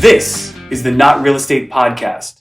This is the Not Real Estate Podcast.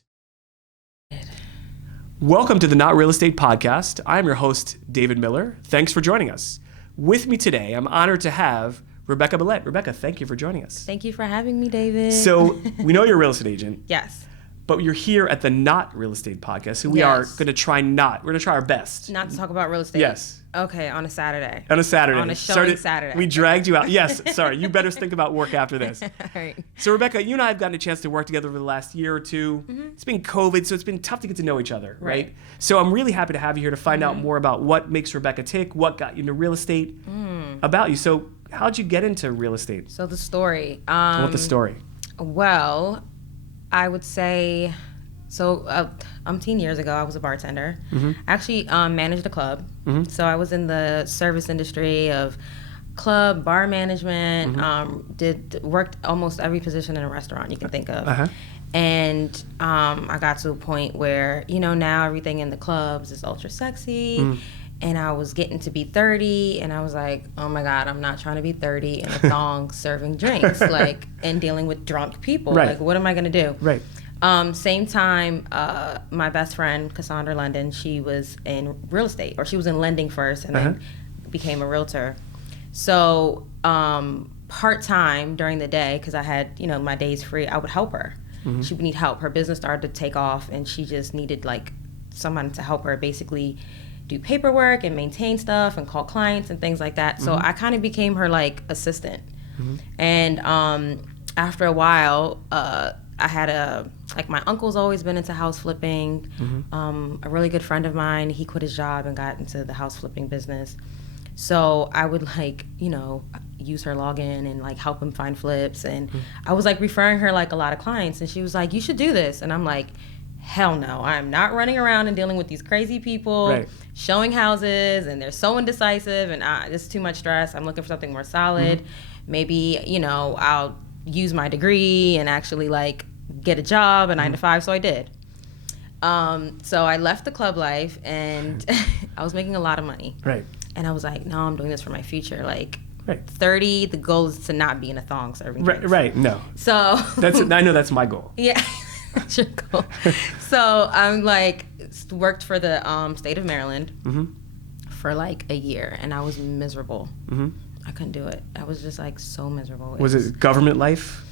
Welcome to the Not Real Estate Podcast. I'm your host, David Miller. Thanks for joining us. With me today, I'm honored to have Rebecca Belete. Rebecca, thank you for joining us. Thank you for having me, David. So we know you're a real estate agent. Yes. But you're here at the Not Real Estate Podcast, so we are going to try our best. Not to talk about real estate? Yes. Okay, on a Saturday. On a Saturday. On a showing Saturday. We dragged you out. Yes, sorry. You better think about work after this. All right. So, Rebecca, you and I have gotten a chance to work together over the last year or two. Mm-hmm. It's been COVID, so it's been tough to get to know each other, right? So I'm really happy to have you here to find out more about what makes Rebecca tick, what got you into real estate, about you. So how'd you get into real estate? So the story. What's the story? Well, I would say... So, 10 years ago, I was a bartender. I actually managed a club. So I was in the service industry of club, bar management, worked almost every position in a restaurant you can think of. And I got to a point where, now everything in the clubs is ultra sexy. And I was getting to be 30, and I was like, oh my God, I'm not trying to be 30 in a thong serving drinks, and dealing with drunk people. Right. Like, what am I gonna do? Right. Same time, my best friend, Cassandra London, she was in real estate, or she was in lending first and then became a realtor. So part-time during the day, because I had, my days free, I would help her. She would need help. Her business started to take off, and she just needed someone to help her basically do paperwork and maintain stuff and call clients and things like that. So I kind of became her assistant. And after a while, I had my uncle's always been into house flipping. A really good friend of mine, he quit his job and got into the house flipping business. So I would use her login and help him find flips. And I was referring her a lot of clients, and she was like, you should do this. And I'm like, hell no, I'm not running around and dealing with these crazy people showing houses, and they're so indecisive, and this is too much stress. I'm looking for something more solid. Maybe, I'll use my degree and actually get a job, a 9 to 5. So I did. So I left the club life, and I was making a lot of money. Right. And I was like, no, I'm doing this for my future. 30, the goal is to not be in a thong serving drinks. Right. No. So I know that's my goal. Yeah. That's your goal. So I'm worked for the state of Maryland for a year, and I was miserable. I couldn't do it. I was just so miserable. Was it government life?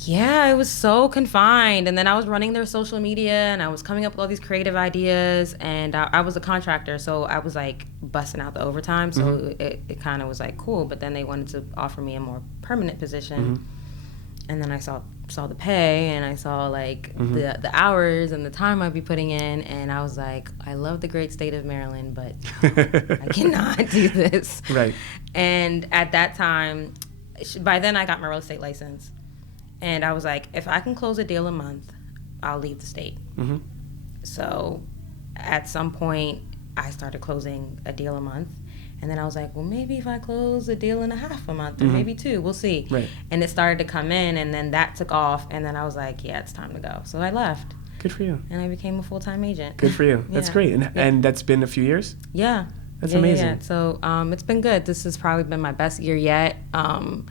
Yeah, it was so confined. And then I was running their social media, and I was coming up with all these creative ideas, and I was a contractor, so I was busting out the overtime. So it kind of was cool, but then they wanted to offer me a more permanent position. And then I saw the pay, and I saw the hours and the time I'd be putting in, and I was like, I love the great state of Maryland, but I cannot do this. Right. And at that time, by then I got my real estate license, and I was like, if I can close a deal a month, I'll leave the state. So at some point, I started closing a deal a month. And then I was like, well, maybe if I close a deal and a half a month, or maybe 2, we'll see. Right. And it started to come in, and then that took off, and then I was like, yeah, it's time to go. So I left. Good for you. And I became a full-time agent. Good for you. That's great. And that's been a few years? Yeah. That's amazing. Yeah. So it's been good. This has probably been my best year yet. And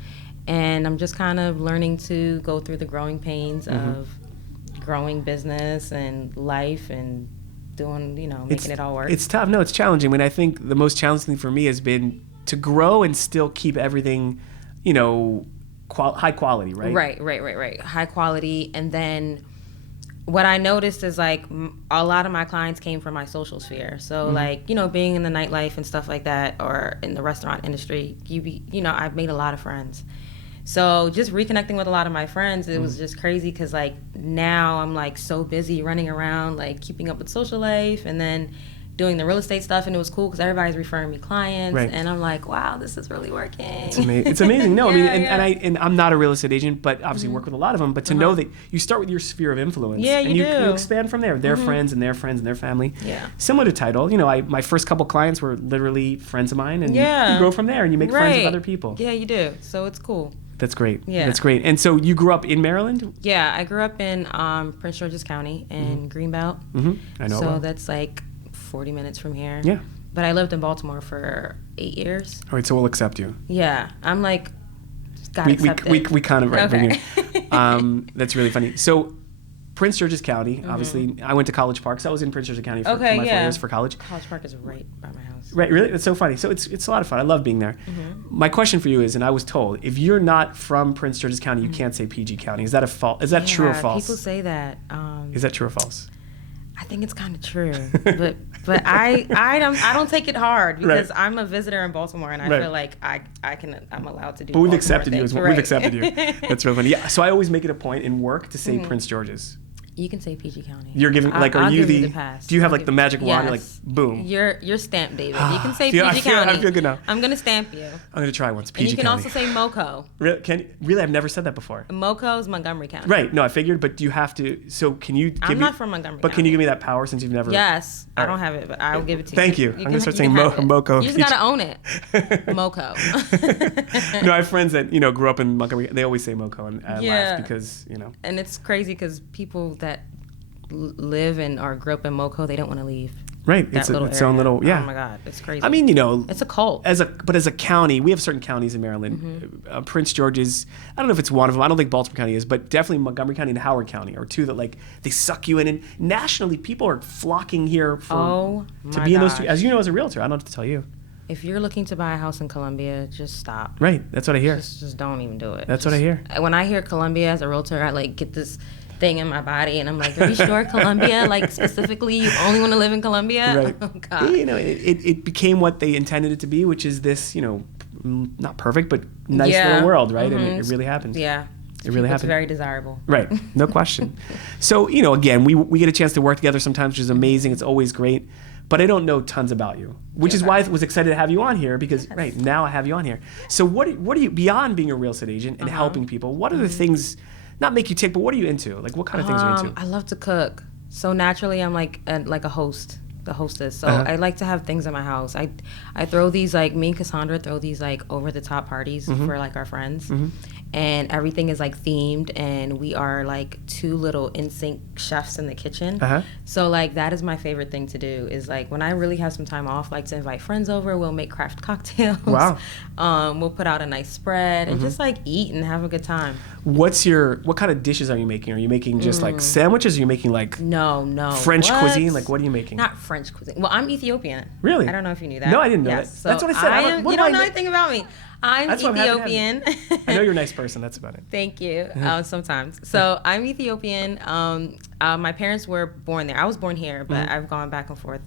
I'm just kind of learning to go through the growing pains of growing business and life and doing, making it all work. It's tough. No, it's challenging. I think the most challenging thing for me has been to grow and still keep everything, high quality, right? Right. High quality. And then what I noticed is a lot of my clients came from my social sphere. So being in the nightlife and stuff like that, or in the restaurant industry, I've made a lot of friends. So just reconnecting with a lot of my friends, it was just crazy, because now I'm so busy running around, keeping up with social life, and then doing the real estate stuff, and it was cool because everybody's referring me clients, and I'm like, wow, this is really working. It's amazing. No, and I'm not a real estate agent, but obviously work with a lot of them. But to know that you start with your sphere of influence, and you expand from there. Their friends and their friends and their family. Yeah. Similar to title, my first couple clients were literally friends of mine, and you grow from there, and you make friends with other people. Yeah, you do. So it's cool. That's great. Yeah. That's great. And so you grew up in Maryland? Yeah, I grew up in Prince George's County in Greenbelt. I know. So that's 40 minutes from here. Yeah. But I lived in Baltimore for 8 years. All right, so we'll accept you. Yeah. I'm gotta accept it. We kind of bring you. That's really funny. So Prince George's County, obviously, I went to College Park, so I was in Prince George's County for my 4 years for college. College Park is right by my house. Right, really? That's so funny. So it's a lot of fun. I love being there. My question for you is, and I was told, if you're not from Prince George's County, you can't say PG County. Is that Is that true or false? People say that. Is that true or false? I think it's kind of true, but I don't take it hard because I'm a visitor in Baltimore and I feel like I'm allowed to do. But we've accepted you as well. We've accepted you. That's really funny. Yeah. So I always make it a point in work to say Prince George's. You can say PG County. You're giving are you the pass. Do you have like the magic wand? You're like boom. You're stamped, David. You can say PG County. I feel good now. I'm gonna stamp you. I'm gonna try once. PG and you can County. Also say MoCo. Really? I've never said that before. MoCo is Montgomery County. Right. No, I figured, but do you have to? So can you? I'm not from Montgomery. But can you give me that power since you've never? Yes, I don't have it, but I'll give it to you. Thank you. I'm gonna start saying MoCo. You just gotta own it. MoCo. No, I have friends that grew up in Montgomery. They always say MoCo, and I laugh because And it's crazy because people that live or grew up in MoCo, they don't want to leave. Right, it's its own little Oh my God, it's crazy. I mean, it's a cult. But as a county, we have certain counties in Maryland. Prince George's, I don't know if it's one of them. I don't think Baltimore County is, but definitely Montgomery County and Howard County are two that they suck you in. And nationally, people are flocking here to be in those two. As you know, as a realtor, I don't have to tell you. If you're looking to buy a house in Columbia, just stop. Right, that's what I hear. Just don't even do it. That's what I hear. When I hear Columbia as a realtor, I get this thing in my body and I'm like, are you sure Columbia? Specifically, you only want to live in Columbia? Right. Oh God. It became what they intended it to be, which is this, not perfect, but nice little world, right? And it really happened. Yeah. It really happened. It's very desirable. Right. No question. So, again, we get a chance to work together sometimes, which is amazing. It's always great. But I don't know tons about you, which is why I was excited to have you on here because now I have you on here. So what are you, beyond being a real estate agent and helping people, what are the things, not make you tick, but what are you into? What kind of things are you into? I love to cook. So naturally, I'm like a host, the hostess. So I like to have things in my house. I throw these, me and Cassandra throw these over the top parties for our friends. And everything is themed, and we are two little in-sync chefs in the kitchen. So that is my favorite thing to do is when I really have some time off, to invite friends over. We'll make craft cocktails. Wow. We'll put out a nice spread and just eat and have a good time. What kind of dishes are you making? Are you making just sandwiches? Are you making no French cuisine? What are you making? Not French cuisine. Well, I'm Ethiopian. Really? I don't know if you knew that. No, I didn't know that. So that's what I said. You don't know anything about me. I'm Ethiopian. I know you're a nice person. That's about it. Thank you. Sometimes. So I'm Ethiopian. My parents were born there. I was born here, but I've gone back and forth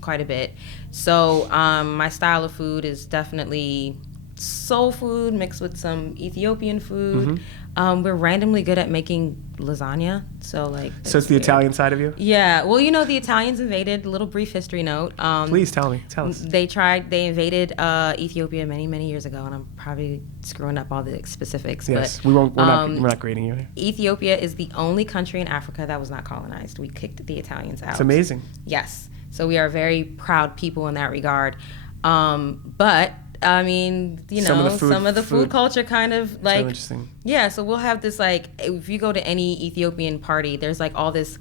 quite a bit. So my style of food is definitely soul food mixed with some Ethiopian food. We're randomly good at making lasagna. So it's the Italian side of you? Yeah. Well, the Italians invaded, a little brief history note. Please tell us. They invaded Ethiopia many, many years ago, and I'm probably screwing up all the specifics. Yes, but, we're not grading you. Ethiopia is the only country in Africa that was not colonized. We kicked the Italians out. It's amazing. Yes. So we are very proud people in that regard. But I mean, some of the food culture kind of so interesting. Yeah, so we'll have this if you go to any Ethiopian party, there's all this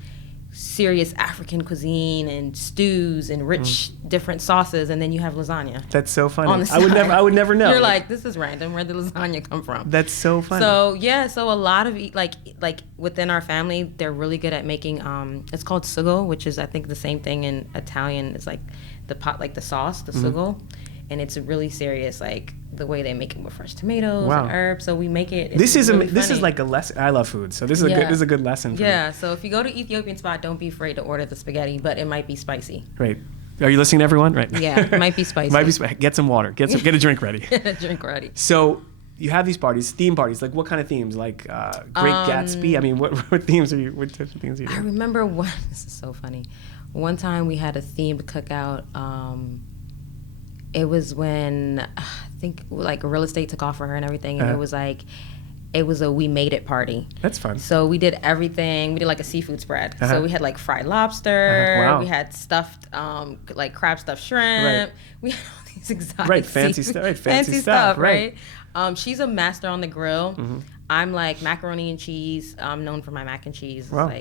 serious African cuisine and stews and rich different sauces, and then you have lasagna. That's so funny. On the side. I would never know. You're this is random. Where did the lasagna come from? That's so funny. So yeah, so a lot of within our family, they're really good at making it's called sugo, which is I think the same thing in Italian. It's the pot, the sauce, the sugo. And it's really serious, the way they make it with fresh tomatoes and herbs. So we make it. This is a lesson. I love food, so this is a good lesson. For me. So if you go to Ethiopian spot, don't be afraid to order the spaghetti, but it might be spicy. Right. Are you listening to everyone? Right. Yeah, it might be spicy. Get some water. Get a drink ready. Get a drink ready. So you have these parties, theme parties. What kind of themes? Great Gatsby. I mean, what themes are you? What types of things are you doing? I remember one. This is so funny. One time we had a themed cookout. It was when I think real estate took off for her and everything, and it was a we made it party. That's fun. So we did everything. We did a seafood spread. So we had fried lobster. Wow. We had stuffed crab stuffed shrimp. Right. We had all these exotic fancy stuff. Right. She's a master on the grill. I'm macaroni and cheese. I'm known for my mac and cheese. Wow.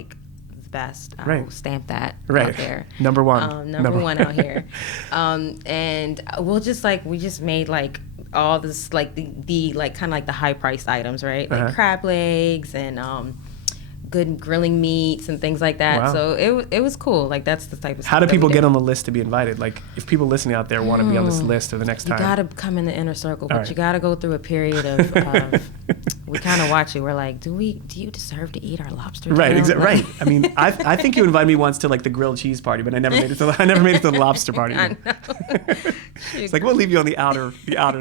It's best. I'll stamp that out there. Number one. Number one out here. And we'll just we just made all this like the like kind of like the high priced items, right? Like crab legs and good grilling meats and things like that. Wow. So it was cool. Like that's the type of stuff. How do people get on the list to be invited? Like if people listening out there want to be on this list or the next time, you gotta come in the inner circle, but you gotta go through a period of we kind of watch you. We're like, do you deserve to eat our lobster? Right, right. I mean, I think you invited me once to like the grilled cheese party, but I never made it to the lobster party. I know. It's like we'll leave you on the outer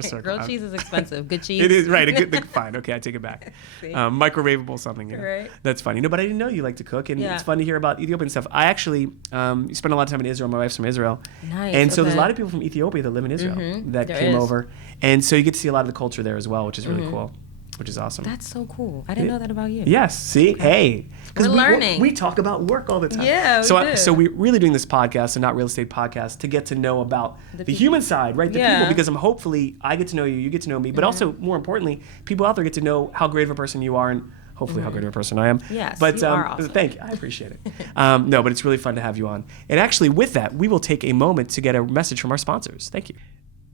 circle. Grilled cheese is expensive. Good cheese. It is right. Fine. Okay, I take it back. Microwavable something. Yeah. Right. That's funny. No, but I didn't know you like to cook, and it's fun to hear about Ethiopian stuff. I actually spent a lot of time in Israel. My wife's from Israel. Nice. And so there's a lot of people from Ethiopia that live in Israel that came over. And so you get to see a lot of the culture there as well, which is really cool, which is awesome. That's so cool. I didn't know that about you. Yes. See? Hey. We're learning. We talk about work all the time. Yeah, So we're really doing this podcast and not real estate podcast to get to know about the human side, right? The people, because hopefully I get to know you, you get to know me, but also more importantly, people out there get to know how great of a person you are and hopefully how great of a person I am. Yes, but, you are awesome. Thank you. I appreciate it. No, but it's really fun to have you on. And actually with that, we will take a moment to get a message from our sponsors. Thank you.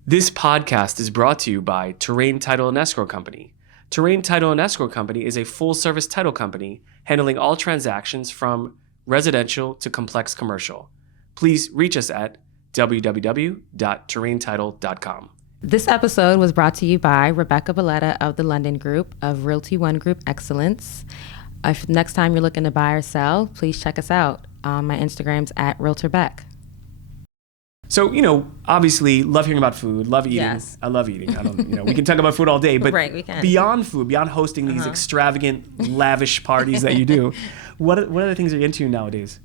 This podcast is brought to you by Terrain Title and Escrow Company. Terrain Title and Escrow Company is a full-service title company handling all transactions from residential to complex commercial. Please reach us at www.terraintitle.com. This episode was brought to you by Rebecca Belete of the London Group of Realty One Group Excellence. If next time you're looking to buy or sell, please check us out. My Instagram's at RealtorBeck. So, obviously, love hearing about food, love eating. Yes. I love eating. I don't, we can talk about food all day, but right, we can. Beyond food, beyond hosting these extravagant, lavish parties that you do, what other things are you into nowadays?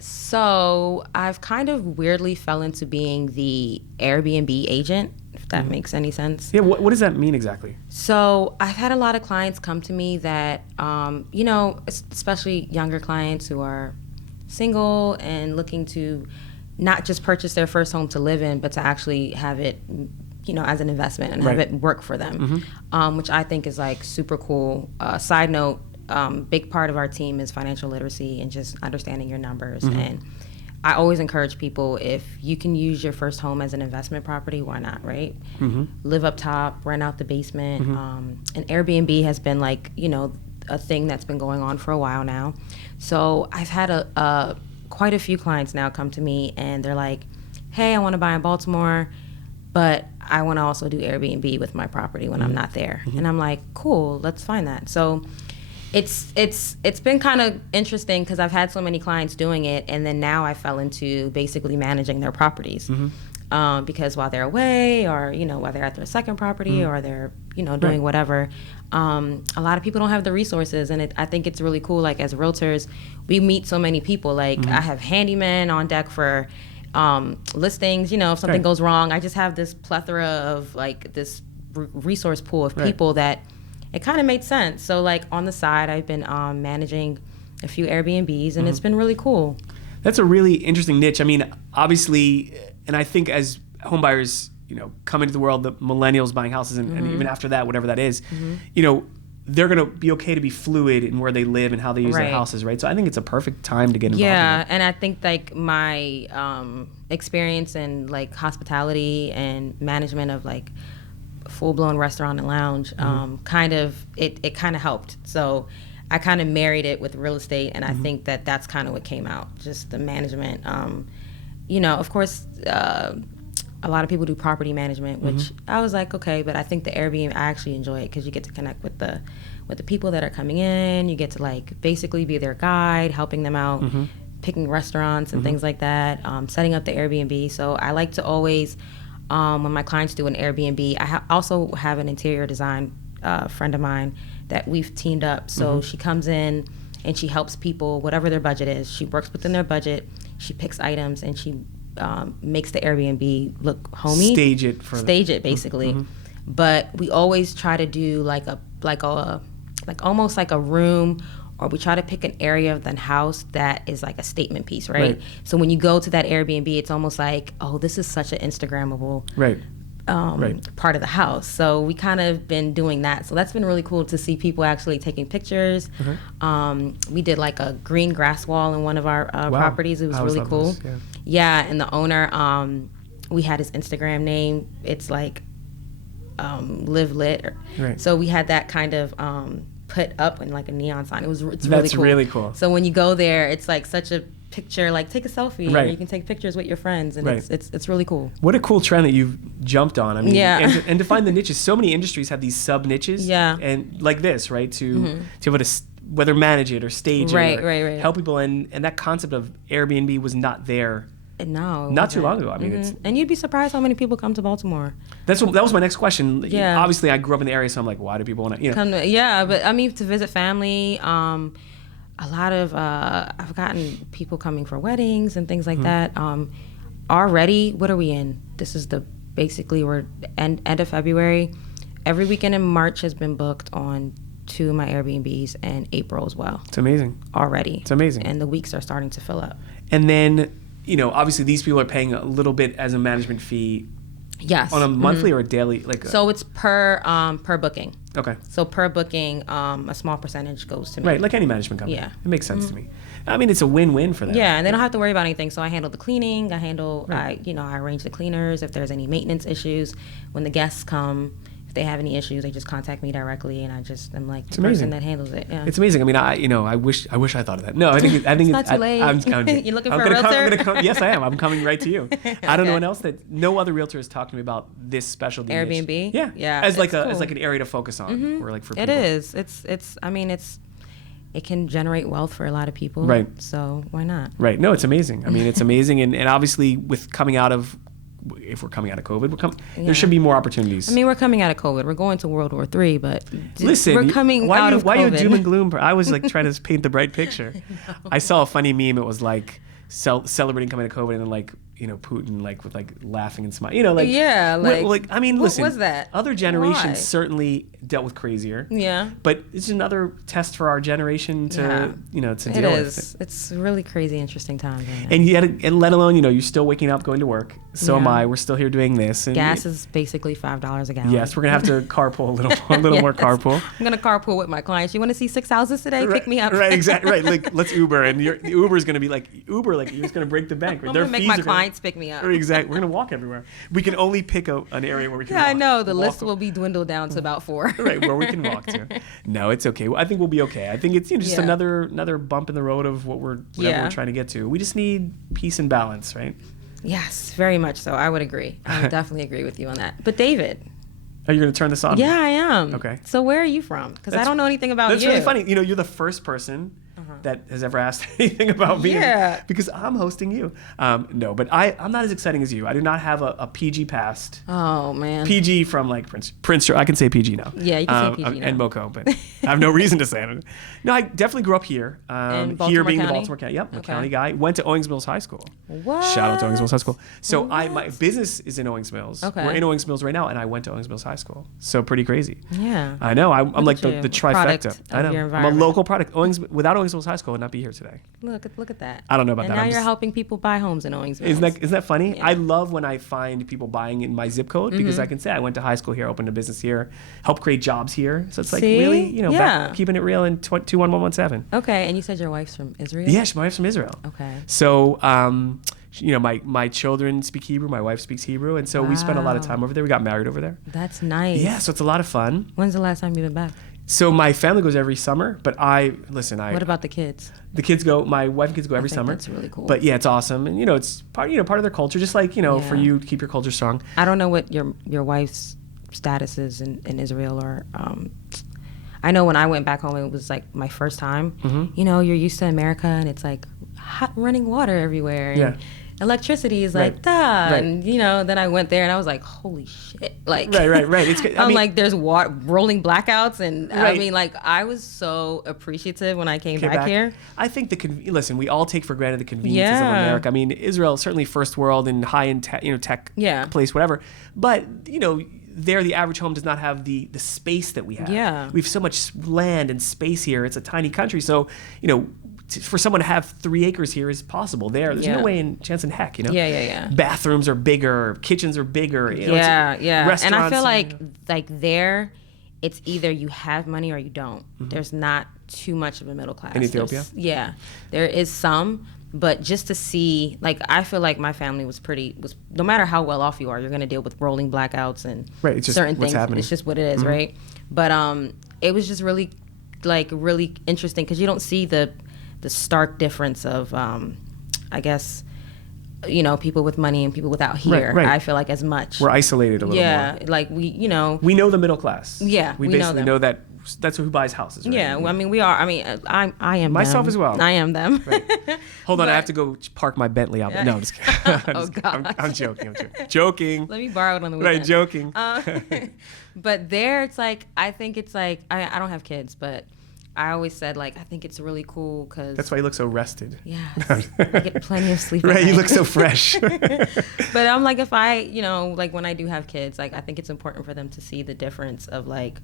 So I've kind of weirdly fell into being the Airbnb agent, if that makes any sense. Yeah, what does that mean exactly? So I've had a lot of clients come to me that, especially younger clients who are single and looking to not just purchase their first home to live in, but to actually have it, as an investment and have it work for them, which I think is like super cool. Side note, big part of our team is financial literacy and just understanding your numbers. And I always encourage people, if you can use your first home as an investment property, why not, right? Live up top, rent out the basement. And Airbnb has been like, a thing that's been going on for a while now. So I've had quite a few clients now come to me and they're like, hey, I want to buy in Baltimore, but I want to also do Airbnb with my property when I'm not there. And I'm like, cool, let's find that. So it's been kind of interesting because I've had so many clients doing it, and then now I fell into basically managing their proproperties. Because while they're away, or while they're at their second property, or they're doing whatever, a lot of people don't have the resources, and I think it's really cool. Like as realtors, we meet so many people. Like I have handymen on deck for listings. If something goes wrong, I just have this plethora of like this resource pool of people that it kind of made sense. So like on the side, I've been managing a few Airbnbs, and it's been really cool. That's a really interesting niche. I mean, obviously, and I think as home buyers, come into the world, the millennials buying houses, and even after that, whatever that is, they're going to be okay to be fluid in where they live and how they use their houses, right? So I think it's a perfect time to get involved in it. And I think like my experience in like hospitality and management of like full-blown restaurant and lounge kind of helped. So I kind of married it with real estate, and I think that's kind of what came out, just the management. Of course, a lot of people do property management, which I was like, okay, but I think the Airbnb, I actually enjoy it because you get to connect with the people that are coming in. You get to like basically be their guide, helping them out, picking restaurants and things like that, setting up the Airbnb. So I like to always, when my clients do an Airbnb, I also have an interior design friend of mine that we've teamed up. So she comes in and she helps people, whatever their budget is. She works within their budget. She picks items and she makes the Airbnb look homey. Stage it basically. But we always try to do like almost like a room, or we try to pick an area of the house that is like a statement piece, right? So when you go to that Airbnb, it's almost like, oh, this is such an Instagrammable part of the house. So we kind of been doing that. So that's been really cool to see people actually taking pictures. We did like a green grass wall in one of our properties. It was really cool. And the owner, we had his Instagram name. It's like live lit. Right. So we had that kind of put up in like a neon sign. It's really cool. That's really cool. So when you go there, it's like such a picture, like take a selfie, right. and you can take pictures with your friends, and right. it's really cool. What a cool trend that you've jumped on. I mean, yeah. and to find the niches. So many industries have these sub niches. Yeah. And like this, right? To be able to whether manage it or stage it, or help people, and that concept of Airbnb was not there. No, not too long ago. I mean, it's, and you'd be surprised how many people come to Baltimore. That was my next question. Yeah. Obviously, I grew up in the area, so I'm like, why do people want to? But I mean, to visit family. A lot of I've gotten people coming for weddings and things like that. Already, what are we in? This is basically we're end of February. Every weekend in March has been booked on 2 of my Airbnbs, and April as well. It's amazing. Already. It's amazing. And the weeks are starting to fill up. And then, obviously these people are paying a little bit as a management fee. Yes. On a monthly or a daily, so it's per booking. Okay. So per booking, a small percentage goes to me. Right, like any management company. Yeah. It makes sense to me. I mean, it's a win-win for them. Yeah, and they don't have to worry about anything. So I handle the cleaning. I arrange the cleaners. If there's any maintenance issues, when the guests come, if they have any issues, they just contact me directly, and I'm like the person that handles it. Yeah. It's amazing. I mean, I wish I thought of that. No, I think it's not too late. You're looking for a realtor? Yes, I am. I'm coming right to you. Okay. I don't know anyone else no other realtor has talked to me about this specialty. Airbnb. Yeah, yeah. As like an area to focus on, or like for people. It is. It can generate wealth for a lot of people. Right. So why not? Right. No, it's amazing. I mean, it's amazing, and obviously with coming out of. If we're coming out of COVID, there should be more opportunities. I mean, we're coming out of COVID. We're going to World War III, but listen, we're coming out of COVID. Why are you doom and gloom? I was like trying to paint the bright picture. I saw a funny meme. It was like celebrating coming out of COVID, and then like Putin with laughing and smiling. I mean, listen. What was that? Other generations certainly dealt with crazier. Yeah. But it's another test for our generation to deal with. It is. It's a really crazy, interesting time. And let alone you're still waking up, going to work. So am I. We're still here doing this. And gas is basically $5 a gallon. Yes, we're gonna have to carpool a little more carpool. I'm gonna carpool with my clients. You want to see 6 houses today? Pick me up. Right, exactly. Right, like let's Uber, and the Uber's gonna be like Uber, like you're just gonna break the bank. I'm gonna make my clients pick me up. Exactly. We're gonna walk everywhere. We can only pick an area where we can. Yeah, walk. I know. The list will be dwindled down to about 4. Right, where we can walk to. No, it's okay. I think we'll be okay. I think it's just another bump in the road of whatever we're trying to get to. We just need peace and balance, right? Yes, very much so. I would agree. I would definitely agree with you on that. But David. Are you going to turn this on? Yeah, I am. Okay. So where are you from? Because I don't know anything about you. That's really funny. You're the first person that has ever asked anything about me. Yeah. Because I'm hosting you. No, but I'm not as exciting as you. I do not have a PG past. Oh, man. PG from Prince. I can say PG now. Yeah, you can say PG now. And Moco, but I have no reason to say it. No, I definitely grew up here. Here being the Baltimore County. Yep, a county guy. Went to Owings Mills High School. What? Shout out to Owings Mills High School. So my business is in Owings Mills. Okay. We're in Owings Mills right now, and I went to Owings Mills High School. So pretty crazy. Yeah. I know. I'm like the trifecta. I know. I'm a local product. Without Owings Mills High School, I would not be here today. Look at that. I don't know about and that. And now you're helping people buy homes in Owings Mills. Isn't that funny? Yeah. I love when I find people buying in my zip code because I can say I went to high school here, opened a business here, helped create jobs here. So it's like really, back, keeping it real in 21117. Okay, and you said your wife's from Israel? Yes, my wife's from Israel. Okay. So, my children speak Hebrew, my wife speaks Hebrew, and so we spent a lot of time over there. We got married over there. That's nice. Yeah, so it's a lot of fun. When's the last time you've been back? So my family goes every summer, but What about the kids? The kids go. My wife and kids go every summer. That's really cool. But yeah, it's awesome, and it's part of their culture. Just like for you to keep your culture strong. I don't know what your wife's status is in Israel, or I know when I went back home, it was like my first time. Mm-hmm. You're used to America, and it's like hot running water everywhere. And electricity is like and then I went there and I was like, holy shit, like right. I'm like, there's rolling blackouts, and I mean, like, I was so appreciative when I came back here. I think listen, we all take for granted the conveniences of America. I mean, Israel certainly first world and high end tech place, whatever, but there the average home does not have the space that we have. We have so much land and space here. It's a tiny country, so for someone to have 3 acres here is possible. There's no way in chance in heck, Bathrooms are bigger, kitchens are bigger. Restaurants. And I feel like there, it's either you have money or you don't. There's not too much of a middle class. In Ethiopia? There is some, but just to see, like, I feel like my family was no matter how well off you are, you're going to deal with rolling blackouts and it's just certain what's things. Happening. It's just what it is, right? But it was just really interesting because you don't see the stark difference of, I guess, people with money and people without here. Right. I feel like as much. We're isolated a little more. Yeah, like we know the middle class. Yeah, we basically know that that's who buys houses. Right? Yeah, well, I mean, we are. I mean, I am myself them. as well. I am them. Right. Hold on, I have to go park my Bentley out. No, I'm just kidding. I'm joking. Joking. Let me borrow it on the weekend. Right, joking. But there, it's like I think it's like I don't have kids, but I always said, like, I think it's really cool because... That's why you look so rested. Yeah. I get plenty of sleep. Right, you look so fresh. But I'm like, if I, like when I do have kids, like, I think it's important for them to see the difference of, like,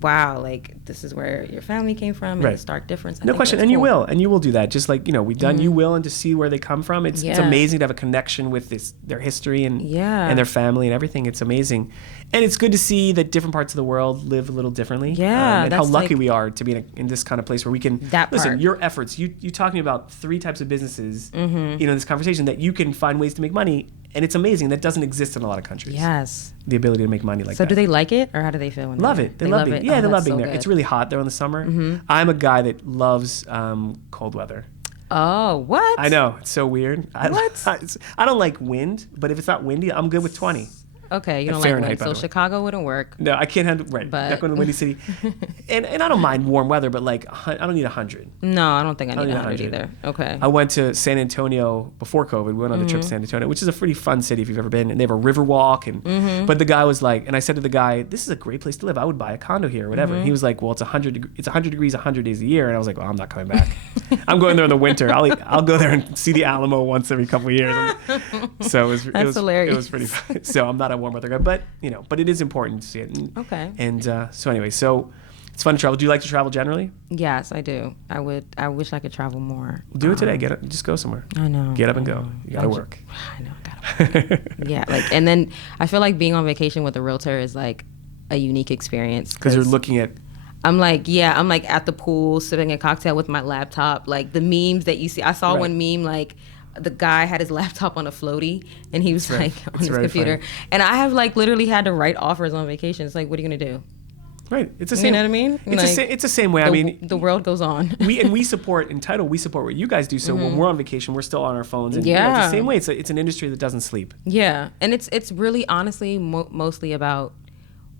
wow, like, this is where your family came from and the stark difference. No question. And cool. You will do that. Just like, we've done, you will, and to see where they come from. It's amazing to have a connection with their history and their family and everything. It's amazing. And it's good to see that different parts of the world live a little differently. Yeah. And how lucky we are to be in this kind of place where we can, listen, your efforts, you talking about 3 types of businesses, in this conversation, that you can find ways to make money. And it's amazing. That doesn't exist in a lot of countries. Yes. The ability to make money like that. So do they like it, or how do they feel? Love it. They love it. Yeah, they love being there. It's really hot there in the summer. I'm a guy that loves cold weather. Oh, what? I know. It's so weird. What? I don't like wind, but if it's not windy, I'm good with 20. Okay, you don't like wind, so Chicago wouldn't work. No, I can't handle, not going to windy city. and I don't mind warm weather, but like, I don't need 100. No, I don't think I need 100 either. Okay. I went to San Antonio before COVID. We went on a trip to San Antonio, which is a pretty fun city if you've ever been. And they have a river walk. But the guy was like, and I said to the guy, this is a great place to live. I would buy a condo here or whatever. And he was like, well, it's 100 degrees 100 days a year. And I was like, well, I'm not coming back. I'm going there in the winter. I'll go there and see the Alamo once every couple of years. So it was hilarious. It was pretty fun. So I'm not a warm weather guy, but it is important to see it. And so anyway, so it's fun to travel. Do you like to travel generally? Yes, I do. I wish I could travel more. Do it today. Just go somewhere. I know. Get up and go. You gotta work. I know. I gotta work. Yeah. And then I feel like being on vacation with a realtor is like a unique experience. Because you're looking at. I'm like at the pool, sipping a cocktail with my laptop. Like the memes that you see. I saw one meme like, the guy had his laptop on a floaty and he was like on his computer. Funny. And I have like literally had to write offers on vacation. It's like, what are you going to do? Right. It's the same. You know what I mean? It's the same way. I mean, the world goes on. we support Entitled. We support what you guys do. So when we're on vacation, we're still on our phones. And it's the same way. It's an industry that doesn't sleep. Yeah. And it's really honestly mostly about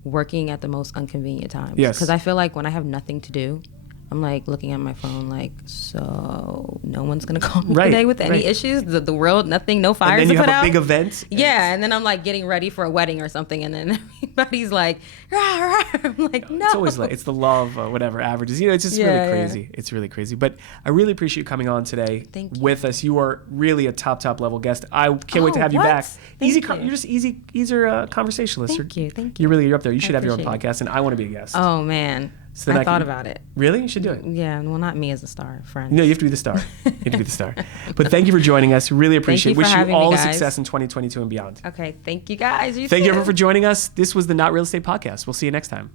working at the most inconvenient times. Yes. Because I feel like when I have nothing to do, I'm like looking at my phone like, so no one's going to call me today with any issues? The world, nothing, no fires to put out? And then you have a big event. Yeah, and then I'm like getting ready for a wedding or something, and then everybody's like, rah, rah. I'm like, no. It's always like, it's the law of whatever averages. It's just really crazy. Yeah. It's really crazy. But I really appreciate you coming on today with us. You are really a top level guest. I can't wait to have you back. You're just easier conversationalist. Thank you. You're up there. You should have your own podcast, and I want to be a guest. Oh, man. So I thought about it. Really? You should do it. Yeah, well, not me as a star, friend. No, you have to be the star. But thank you for joining us. Really appreciate it. Wish you all the success in 2022 and beyond. Okay, thank you guys. Thank you everyone for joining us. This was the Not Real Estate Podcast. We'll see you next time.